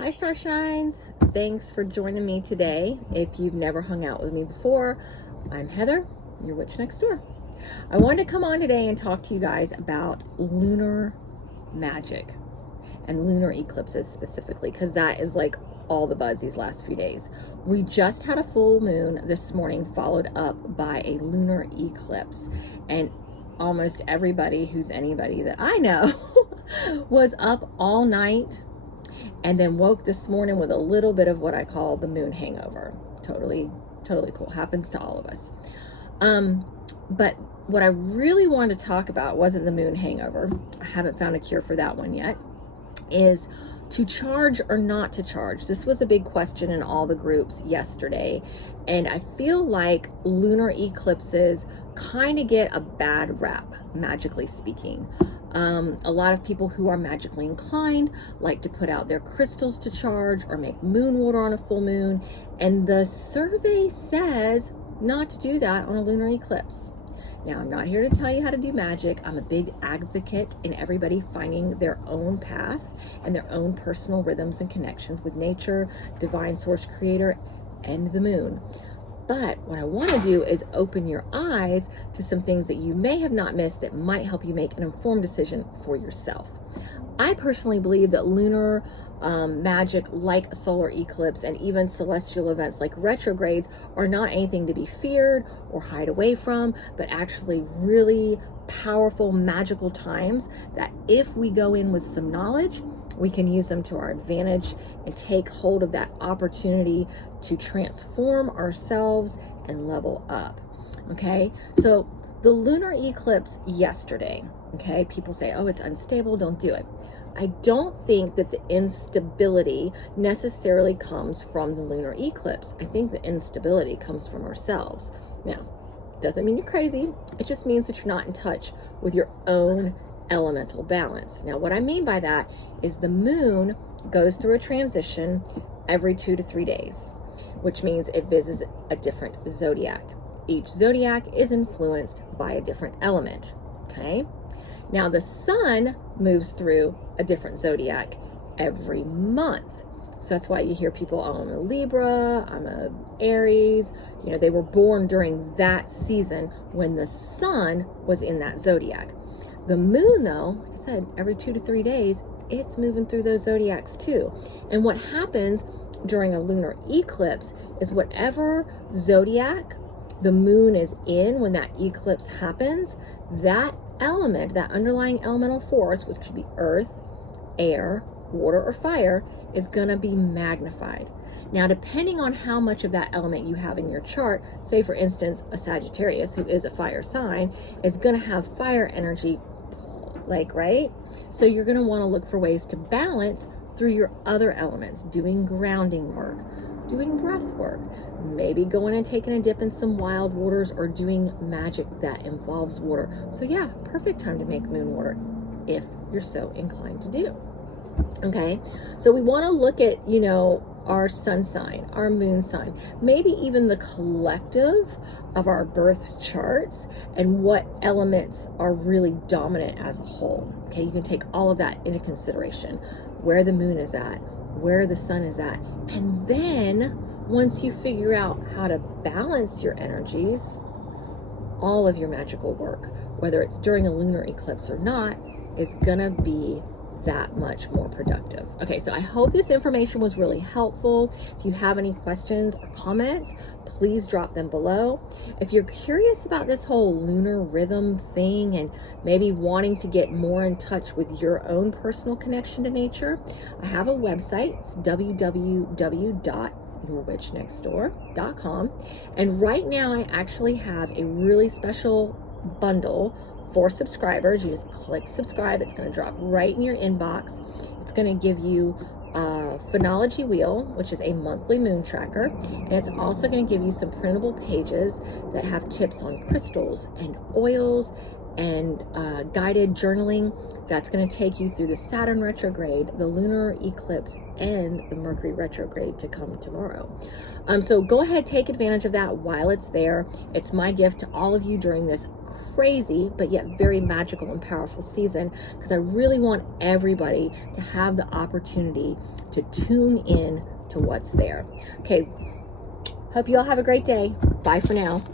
Hi Starshines, thanks for joining me today. If you've never hung out with me before, I'm Heather, your witch next door. I wanted to come on today and talk to you guys about lunar magic and lunar eclipses specifically, because that is like all the buzz these last few days. We just had a full moon this morning, followed up by a lunar eclipse, and almost everybody who's anybody that I know was up all night and then woke this morning with a little bit of what I call the moon hangover. Totally cool. Happens to all of us. But what I really wanted to talk about wasn't the moon hangover. I haven't found a cure for that one yet. Is to charge or not to charge. This was a big question in all the groups yesterday. And I feel like lunar eclipses kind of get a bad rap, magically speaking. A lot of people who are magically inclined like to put out their crystals to charge or make moon water on a full moon. And the survey says not to do that on a lunar eclipse. Now, I'm not here to tell you how to do magic. I'm a big advocate in everybody finding their own path and their own personal rhythms and connections with nature, divine source creator, and the moon. But what I want to do is open your eyes to some things that you may have not missed that might help you make an informed decision for yourself. I personally believe that lunar magic, like a solar eclipse and even celestial events like retrogrades, are not anything to be feared or hide away from, but actually really powerful magical times that if we go in with some knowledge, we can use them to our advantage and take hold of that opportunity to transform ourselves and level up. Okay, so the lunar eclipse yesterday, okay, people say, oh, it's unstable, don't do it. I don't think that the instability necessarily comes from the lunar eclipse. I think the instability comes from ourselves. Now, doesn't mean you're crazy. It just means that you're not in touch with your own elemental balance. Now, what I mean by that is the moon goes through a transition every 2 to 3 days, which means it visits a different zodiac. Each zodiac is influenced by a different element, okay? Now, the sun moves through a different zodiac every month. So that's why you hear people, oh, I'm a Libra, I'm a Aries. You know, they were born during that season when the sun was in that zodiac. The moon, though, like I said, every 2 to 3 days, it's moving through those zodiacs too. And what happens during a lunar eclipse is whatever zodiac the moon is in when that eclipse happens, that element, that underlying elemental force, which could be earth, air, water, or fire, is going to be magnified. Now, depending on how much of that element you have in your chart, say for instance, a Sagittarius, who is a fire sign, is going to have fire energy, like, right? So you're going to want to look for ways to balance through your other elements, doing grounding work, doing breath work, maybe going and taking a dip in some wild waters or doing magic that involves water. So yeah, perfect time to make moon water if you're so inclined to do. Okay, so we want to look at, you know, our sun sign, our moon sign, maybe even the collective of our birth charts and what elements are really dominant as a whole. Okay, you can take all of that into consideration, where the moon is at, where the sun is at, and then once you figure out how to balance your energies, all of your magical work, whether it's during a lunar eclipse or not, is gonna be that much more productive. Okay, so I hope this information was really helpful. If you have any questions or comments, please drop them below. If you're curious about this whole lunar rhythm thing and maybe wanting to get more in touch with your own personal connection to nature, I have a website. It's www.yourwitchnextdoor.com, and right now I actually have a really special bundle for subscribers. You just click subscribe. It's going to drop right in your inbox. It's going to give you a phonology wheel, which is a monthly moon tracker, and it's also going to give you some printable pages that have tips on crystals and oils and guided journaling that's going to take you through the Saturn retrograde, the lunar eclipse, and the Mercury retrograde to come tomorrow. So go ahead, take advantage of that while it's there. It's my gift to all of you during this crazy but yet very magical and powerful season, because I really want everybody to have the opportunity to tune in to what's there. Okay, hope you all have a great day. Bye for now.